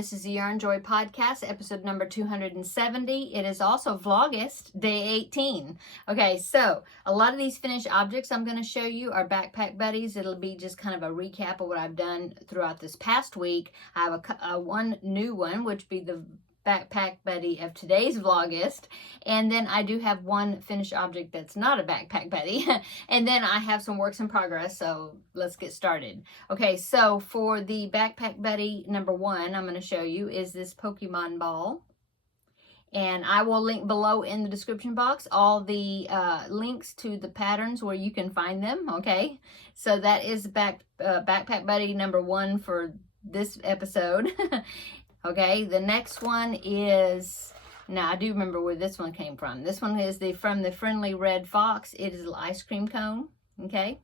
this is the Yarnjoy podcast, episode number 270. It is also Vlogust, day 18. Okay, so a lot of these finished objects I'm going to show you are backpack buddies. It'll be just kind of a recap of what I've done throughout this past week. I have one new one, which be the backpack buddy of today's Vlogust, and then I do have one finished object that's not a backpack buddy, and then I have some works in progress, so let's get started. Okay, so for the backpack buddy number one, I'm going to show you is this Pokemon ball, and I will link below in the description box all the links to the patterns where you can find them. Okay, so that is backpack buddy number one for this episode. Okay, the next one is, now I do remember where this one came from. This one is from the Friendly Red Fox. It is an ice cream cone. Okay,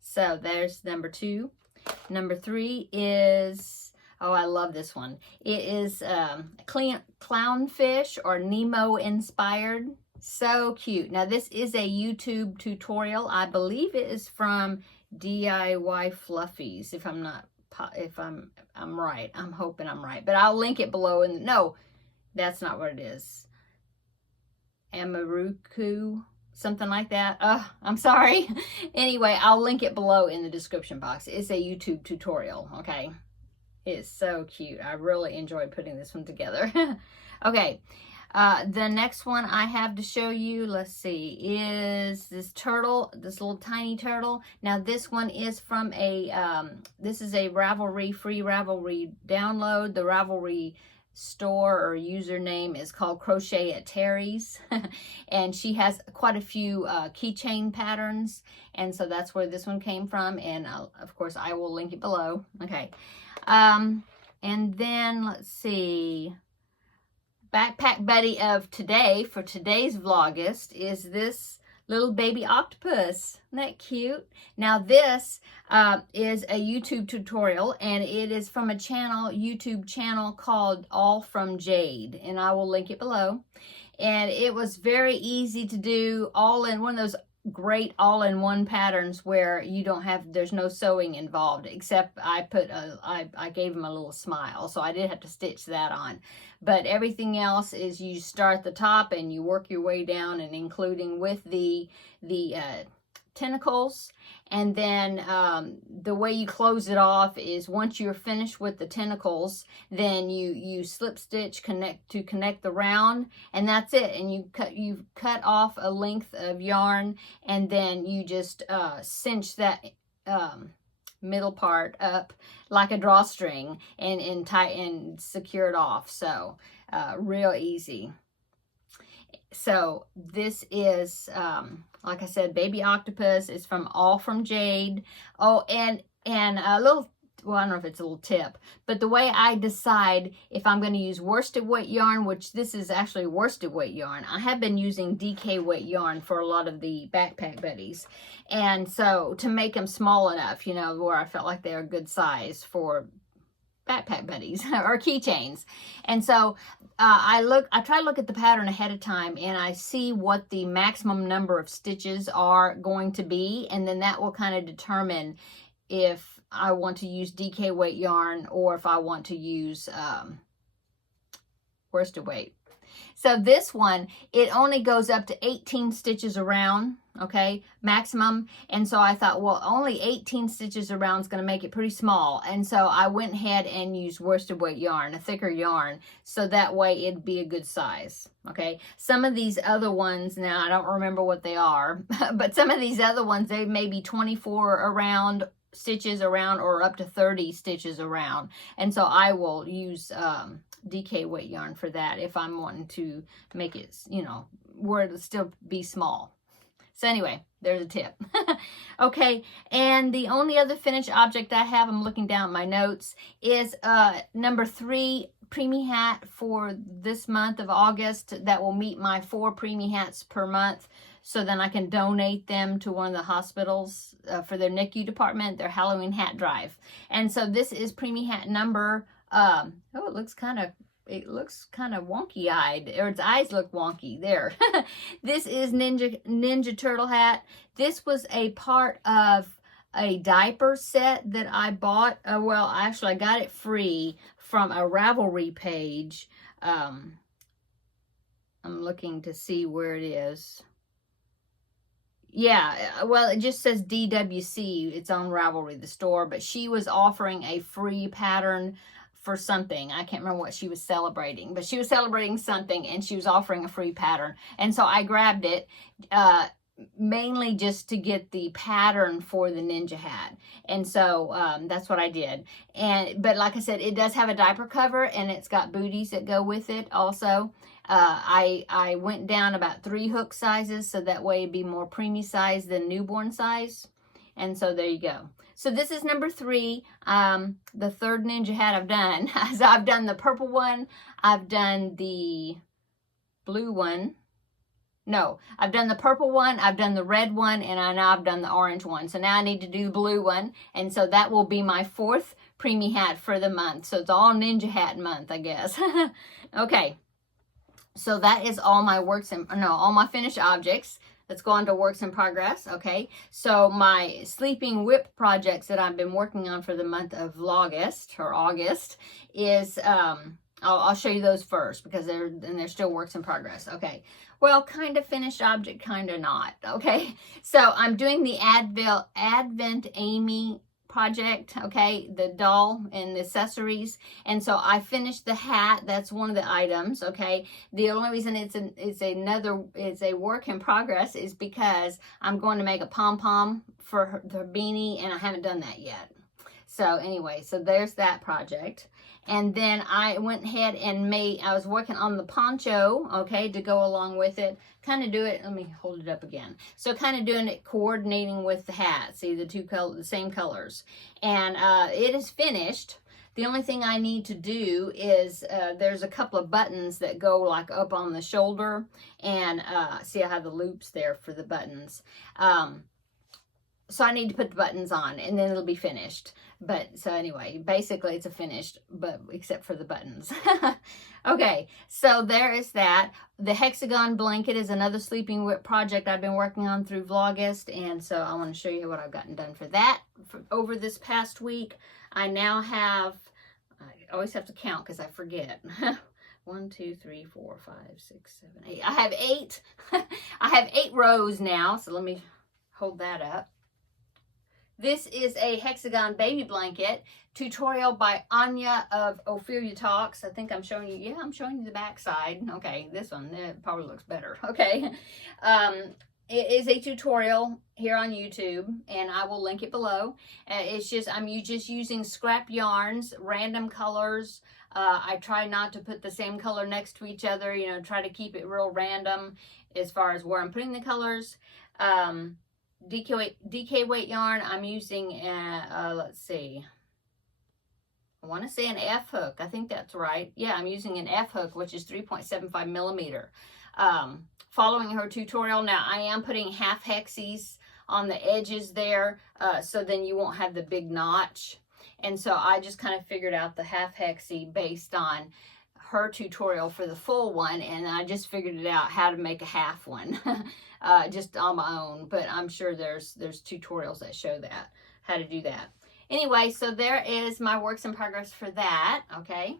so there's number two. Number three is, oh, I love this one. It is clownfish or Nemo inspired. So cute. Now this is a YouTube tutorial. I believe it is from DIY Fluffies, if I'm right. I'm hoping I'm right, but I'll link it below. And no, that's not what it is. Amaruku, something like that. I'm sorry. Anyway, I'll link it below in the description box. It's a YouTube tutorial. Okay, it's so cute. I really enjoyed putting this one together. Okay. The next one I have to show you, let's see, is this turtle, this little tiny turtle. Now this one is from this is a Ravelry, free Ravelry download. The Ravelry store or username is called Crochet at Terri's. And she has quite a few keychain patterns. And so that's where this one came from. And of course I will link it below. Okay. And then let's see. Backpack buddy of today for today's Vlogust is this little baby octopus. Isn't that cute? Now this is a YouTube tutorial, and it is from a YouTube channel called All From Jade, and I will link it below. And it was very easy to do, all in one of those great all-in-one patterns where you don't have, there's no sewing involved, except I gave him a little smile, so I did have to stitch that on. But everything else is you start the top and you work your way down, and including with the tentacles, and then the way you close it off is once you're finished with the tentacles, then you slip stitch to connect the round, and that's it. And you cut off a length of yarn, and then you just cinch that middle part up like a drawstring and tie and secure it off. So real easy. So this is, like I said, baby octopus. It's from All From Jade. Oh, and a little, well, I don't know if it's a little tip, but the way I decide if I'm going to use worsted weight yarn, which this is actually worsted weight yarn. I have been using DK weight yarn for a lot of the backpack buddies. And so to make them small enough, you know, where I felt like they're a good size for backpack buddies or keychains. And so I try to look at the pattern ahead of time, and I see what the maximum number of stitches are going to be, and then that will kind of determine if I want to use DK weight yarn or if I want to use worsted weight. So this one, it only goes up to 18 stitches around, okay, maximum. And so I thought, well, only 18 stitches around is going to make it pretty small. And so I went ahead and used worsted weight yarn, a thicker yarn, so that way it'd be a good size, okay. Some of these other ones, now I don't remember what they are, but some of these other ones, they may be 24 stitches around or up to 30 stitches around. And so I will use DK weight yarn for that if I'm wanting to make it, you know, where it'll still be small. So anyway, there's a tip. Okay, and the only other finished object I have, I'm looking down at my notes, is number 3 Preemie hat for this month of August that will meet my 4 Preemie hats per month. So then I can donate them to one of the hospitals for their NICU department, their Halloween hat drive. And so this is Preemie hat number, oh, it looks kind of wonky-eyed, or its eyes look wonky there. This is Ninja Turtle hat. This was a part of a diaper set that I bought. Well, actually, I got it free from a Ravelry page. I'm looking to see where it is. Yeah, well, it just says DWC. It's on Ravelry, the store, but she was offering a free pattern for something. I can't remember what she was celebrating, but she was celebrating something and she was offering a free pattern. And so I grabbed it, mainly just to get the pattern for the ninja hat. And so that's what I did. But like I said, it does have a diaper cover and it's got booties that go with it also. I went down about 3 hook sizes, so that way it'd be more preemie size than newborn size. And so there you go. So this is number 3, the third ninja hat I've done. So I've done the purple one, I've done the blue one. No, I've done the purple one, I've done the red one, and now I've done the orange one. So now I need to do the blue one, and so that will be my 4th preemie hat for the month. So it's all ninja hat month, I guess. Okay. So that is all my all my finished objects. Let's go on to works in progress, okay? So my sleeping whip projects that I've been working on for the month of Vlogust, or August, is, I'll show you those first because they're still works in progress, okay? Well, kind of finished object, kind of not, okay? So I'm doing the Advent Amy project, okay, the doll and the accessories, and so I finished the hat. That's one of the items, okay. The only reason it's a work in progress is because I'm going to make a pom-pom for the beanie, and I haven't done that yet. So anyway, so there's that project. And then I went ahead and I was working on the poncho, okay, to go along with it. Kind of do it, let me hold it up again. So kind of doing it, coordinating with the hat. See, the same colors. And it is finished. The only thing I need to do is, there's a couple of buttons that go like up on the shoulder. And see, I have the loops there for the buttons. So I need to put the buttons on and then it'll be finished. But so anyway, basically it's a finished, but except for the buttons. Okay, so there is that. The Hexagon Blanket is another sleeping whip project I've been working on through Vlogust. And so I want to show you what I've gotten done for that over this past week. I now have, I always have to count because I forget. 1, 2, 3, 4, 5, 6, 7, 8. I have 8. I have 8 rows now. So let me hold that up. This is a Hexagon baby blanket tutorial by Anya of Ophelia Talks. I think I'm showing you, yeah, I'm showing you the back side. Okay, this one, it probably looks better. Okay. It is a tutorial here on YouTube, and I will link it below. It's just, I'm just using scrap yarns, random colors. I try not to put the same color next to each other, you know, try to keep it real random as far as where I'm putting the colors. DK weight yarn, I'm using, let's see, I want to say an F hook. I think that's right. Yeah, I'm using an F hook, which is 3.75 millimeter. Following her tutorial. Now, I am putting half hexies on the edges there, so then you won't have the big notch. And so I just kind of figured out the half hexie based on her tutorial for the full one, and I just figured it out how to make a half one. Just on my own, but I'm sure there's tutorials that show that, how to do that. Anyway, so there is my works in progress for that, okay?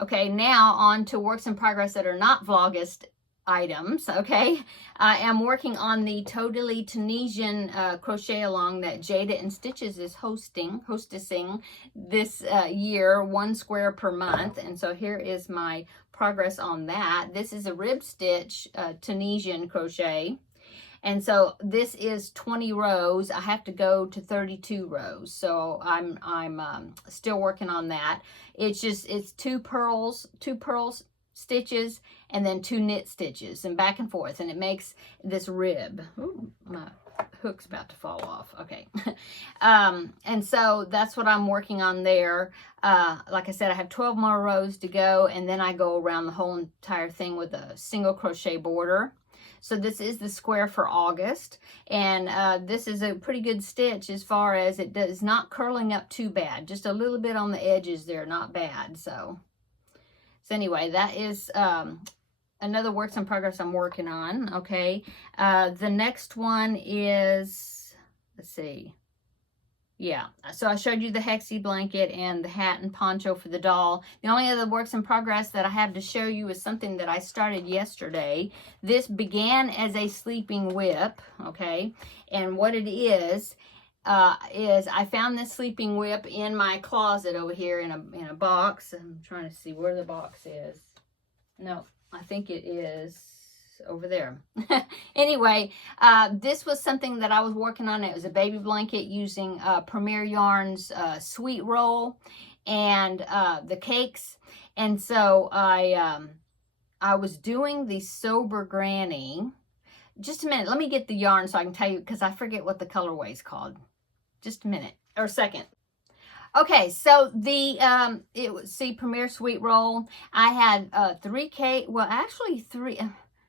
Okay, now on to works in progress that are not Vlogust items, okay? I am working on the Totally Tunisian crochet along that Jada and Stitches is hostessing this year, 1 square per month. And so here is my progress on that. This is a rib stitch Tunisian crochet. And so this is 20 rows. I have to go to 32 rows. So I'm still working on that. It's 2 pearls stitches and then 2 knit stitches and back and forth, and it makes this rib. Ooh, my hook's about to fall off. Okay. And so that's what I'm working on there. Like I said, I have 12 more rows to go, and then I go around the whole entire thing with a single crochet border. So this is the square for August, and this is a pretty good stitch as far as it does not curling up too bad, just a little bit on the edges there, not bad. So anyway, that is another works in progress I'm working on, okay? The next one is, let's see. Yeah, so I showed you the Hexi blanket and the hat and poncho for the doll. The only other works in progress that I have to show you is something that I started yesterday. This began as a sleeping whip, okay? And what it is I found this sleeping whip in my closet over here in a box. I'm trying to see where the box is. No, I think it is over there. Anyway, this was something that I was working on. It was a baby blanket using Preemie Yarn's sweet roll and the cakes. And so I was doing the Sober Granny. Just a minute, let me get the yarn so I can tell you, because I forget what the colorway is called. Just a minute or a second. Okay, so the it was Preemie Sweet Roll. I had 3 cake. Well, actually 3.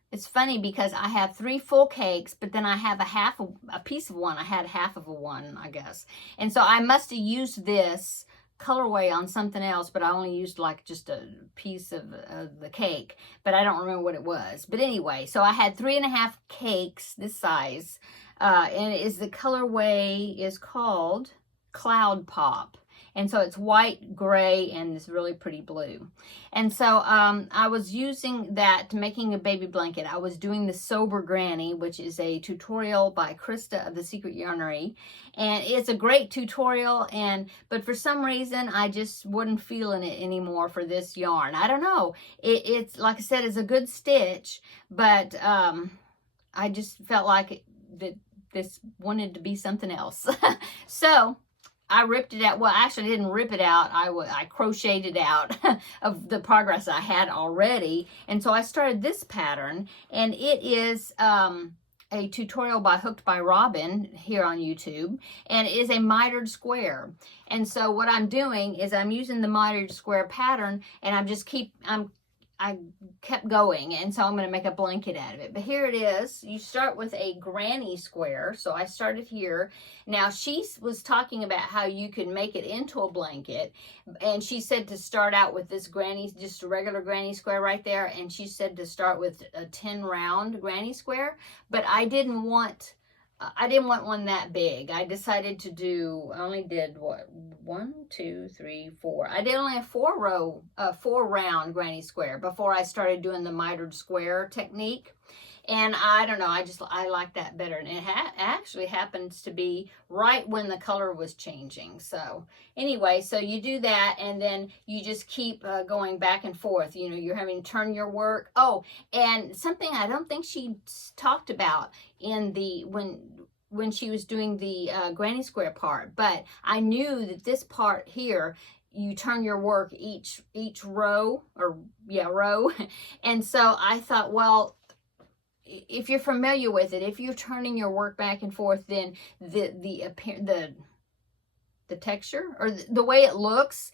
It's funny because I have 3 full cakes, but then I have a piece of one. I had half of a one, I guess. And so I must have used this colorway on something else, but I only used like just a piece of the cake, but I don't remember what it was. But anyway, so I had 3.5 cakes this size, and the colorway is called Cloud Pop. And so it's white, gray, and this really pretty blue. And so I was using that to making a baby blanket. I was doing the Sober Granny, which is a tutorial by Krista of The Secret Yarnery. And it's a great tutorial, but for some reason, I just wasn't feeling it anymore for this yarn. I don't know. It's, like I said, it's a good stitch, but I just felt like this wanted to be something else. So I ripped it out. Well, actually, I didn't rip it out. I crocheted it out of the progress I had already. And so I started this pattern, and it is a tutorial by Hooked by Robin here on YouTube, and it is a mitered square. And so what I'm doing is I'm using the mitered square pattern, and I kept going, and so I'm going to make a blanket out of it. But here it is. You start with a granny square. So I started here. Now, she was talking about how you can make it into a blanket, and she said to start out with this granny, just a regular granny square right there, and she said to start with a 10 round granny square, but I didn't want one that big. I decided to do, I only did what, 1, 2, 3, 4. I did only a 4 round granny square before I started doing the mitered square technique. And I don't know, I like that better. And it actually happens to be right when the color was changing. So anyway, so you do that, and then you just keep going back and forth. You know, you're having to turn your work. Oh, and something I don't think she talked about in the, when she was doing the granny square part, but I knew that this part here, you turn your work each row, row. And so I thought, well, if you're familiar with it, if you're turning your work back and forth, then the texture or the way it looks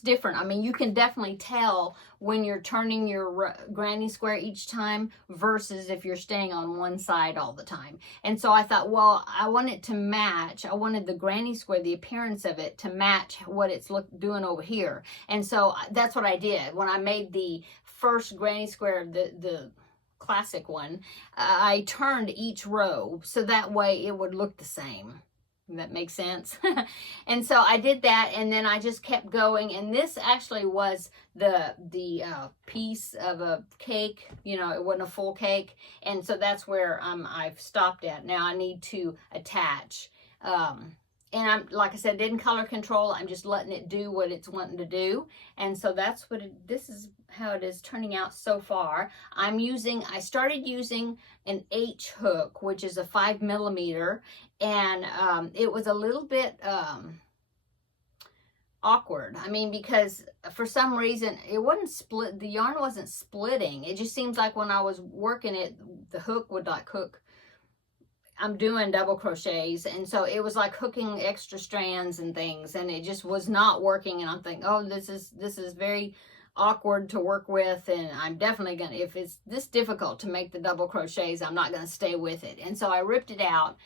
different. I mean, you can definitely tell when you're turning your granny square each time versus if you're staying on one side all the time. And so I thought, well, I want it to match. I wanted the granny square, the appearance of it, to match what it's doing over here. And so that's what I did. When I made the first granny square, the classic one, I turned each row so that way it would look the same. That makes sense. And so I did that, and then I just kept going, and this actually was the piece of a cake. You know, it wasn't a full cake, and so that's where I've stopped at. Now I need to attach, and I'm, like I said, didn't color control. I'm just letting it do what it's wanting to do. And so that's what this is how it is turning out so far. I started using an H hook, which is a 5mm, and it was a little bit awkward. I mean, because for some reason it wasn't split, the yarn wasn't splitting. It just seems like when I was working it, the hook would like hook. I'm doing double crochets, and so it was like hooking extra strands and things, and it just was not working. And I'm thinking, oh, this is very awkward to work with, and I'm definitely gonna, if it's this difficult to make the double crochets, I'm not gonna stay with it. And so I ripped it out,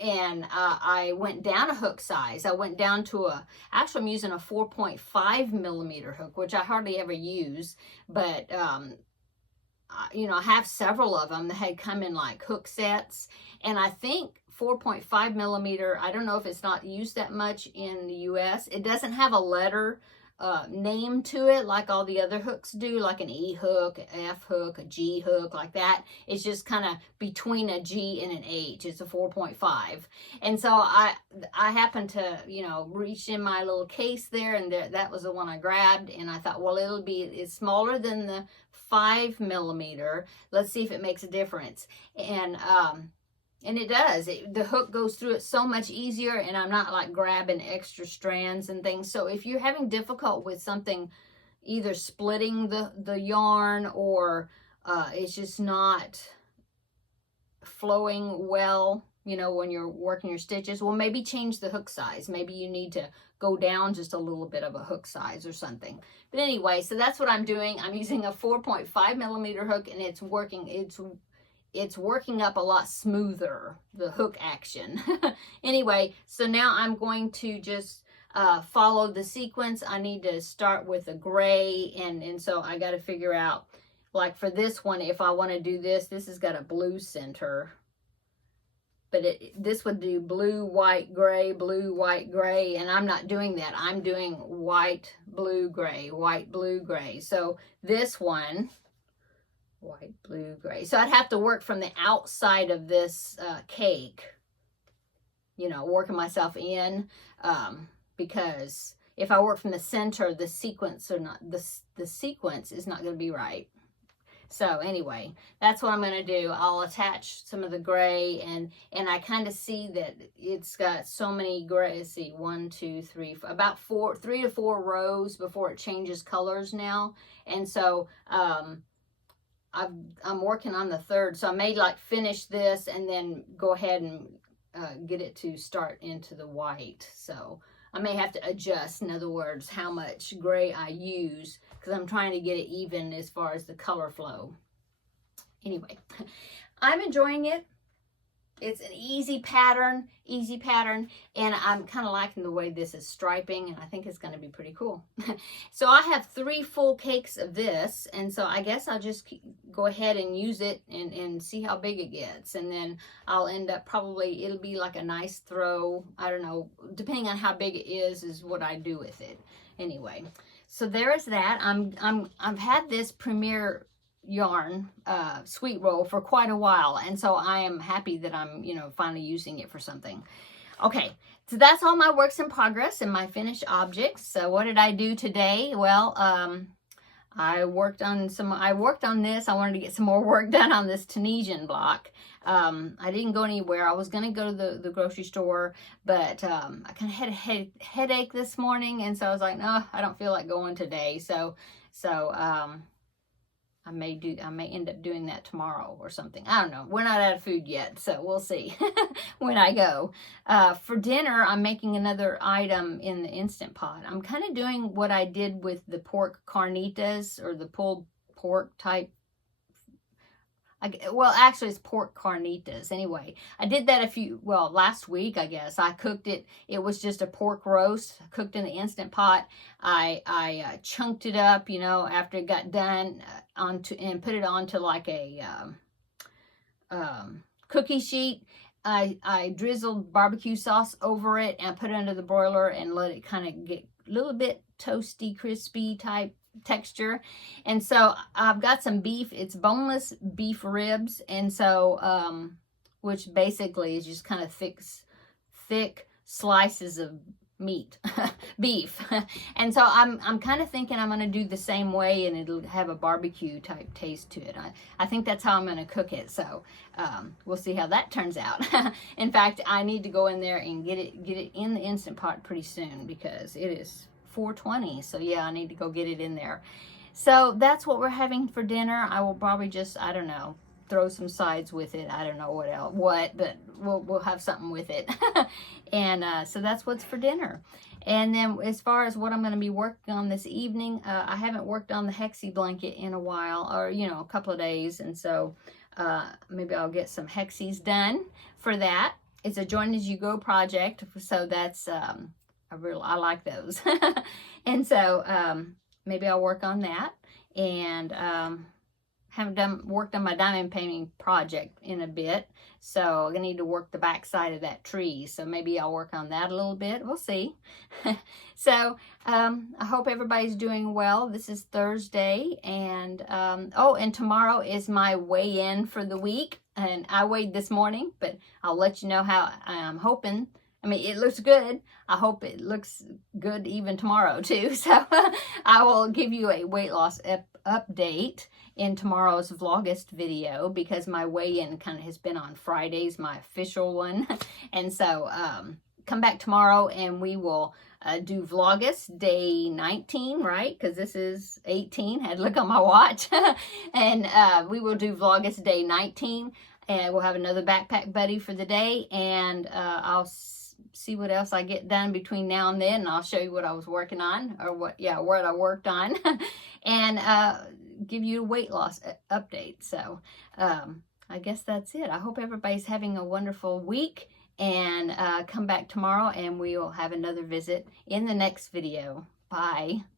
and I went down a hook size. I went down to actually I'm using a 4.5mm hook, which I hardly ever use, but you know, I have several of them that had come in like hook sets, and I think 4.5 millimeter. I don't know if it's not used that much in the US. It doesn't have a letter name to it like all the other hooks do, like an E hook, an F hook, a G hook, like that. It's just kind of between a G and an H. It's a 4.5. And so I happened to, you know, reach in my little case there, and that was the one I grabbed, and I thought, well, it's smaller than the 5 millimeter. Let's see if it makes a difference. And it does. The hook goes through it so much easier, and I'm not like grabbing extra strands and things. So if you're having difficult with something, either splitting the yarn, or it's just not flowing well, you know, when you're working your stitches, well, maybe change the hook size. Maybe you need to go down just a little bit of a hook size or something. But anyway, so that's what I'm doing. I'm using a 4.5 millimeter hook, and it's working. It's working up a lot smoother, the hook action. Anyway, so now I'm going to just follow the sequence. I need to start with a gray, and so I got to figure out, like for this one, if I want to do this has got a blue center. But this would do blue, white, gray, and I'm not doing that. I'm doing white, blue, gray, white, blue, gray. So this one, white, blue, gray. So I'd have to work from the outside of this cake, you know, working myself in, because if I work from the center, the sequence is not going to be right. So anyway, that's what I'm going to do. I'll attach some of the gray, and I kind of see that it's got so many gray. Let's see, 1, 2, 3, about 3 to 4 rows before it changes colors now. And so I'm working on the third, so I may like finish this and then go ahead and get it to start into the white. So I may have to adjust, in other words, how much gray I use, because I'm trying to get it even as far as the color flow. Anyway, I'm enjoying it. It's an easy pattern, and I'm kind of liking the way this is striping, and I think it's going to be pretty cool. So I have 3 full cakes of this, and so I guess I'll just go ahead and use it and see how big it gets, and then I'll end up probably, it'll be like a nice throw. I don't know, depending on how big it is what I do with it. Anyway, so there is that. I've had this Preemie yarn sweet roll for quite a while, and so I am happy that I'm, you know, finally using it for something. Okay, so that's all my works in progress and my finished objects. So what did I do today? Well, I worked on this. I wanted to get some more work done on this Tunisian block. I didn't go anywhere. I was going to go to the grocery store, but I kind of had a headache this morning, and so I was like, no, I don't feel like going today. So I may end up doing that tomorrow or something. I don't know. We're not out of food yet, so we'll see when I go. For dinner, I'm making another item in the Instant Pot. I'm kind of doing what I did with the pork carnitas, or the pulled pork type. Well, actually, it's pork carnitas. Anyway, I did that last week, I guess. I cooked it. It was just a pork roast cooked in the Instant Pot. I chunked it up, you know, after it got done, and put it onto like a cookie sheet. I drizzled barbecue sauce over it and put it under the broiler and let it kind of get a little bit toasty, crispy type texture. And so I've got some beef. It's boneless beef ribs, and so which basically is just kind of thick slices of meat, beef. And so I'm kind of thinking I'm going to do the same way, and it'll have a barbecue type taste to it. I think that's how I'm going to cook it. So we'll see how that turns out. In fact, I need to go in there and get it in the Instant Pot pretty soon, because it is 4:20. So yeah, I need to go get it in there. So that's what we're having for dinner. I will probably just, I don't know, throw some sides with it. I don't know but we'll have something with it. And so that's what's for dinner. And then as far as what I'm going to be working on this evening, I haven't worked on the Hexi blanket in a while, or, you know, a couple of days. And so maybe I'll get some Hexis done for that. It's a join as you go project. So that's, I like those. And so maybe I'll work on that, and haven't worked on my diamond painting project in a bit, so I need to work the back side of that tree, so maybe I'll work on that a little bit. We'll see. So I hope everybody's doing well. This is Thursday, and and tomorrow is my weigh-in for the week, and I weighed this morning, but I'll let you know how I'm hoping. I mean, it looks good. I hope it looks good even tomorrow too. So I will give you a weight loss update in tomorrow's Vlogust video, because my weigh-in kind of has been on Fridays, my official one. And so come back tomorrow and we will do Vlogust day 19, right? Because this is 18. I had to look on my watch. And we will do Vlogust day 19, and we'll have another backpack buddy for the day, and I'll see what else I get done between now and then, and I'll show you what I was working on, or what I worked on, and give you a weight loss update. So I guess that's it. I hope everybody's having a wonderful week, and come back tomorrow and we will have another visit in the next video. Bye.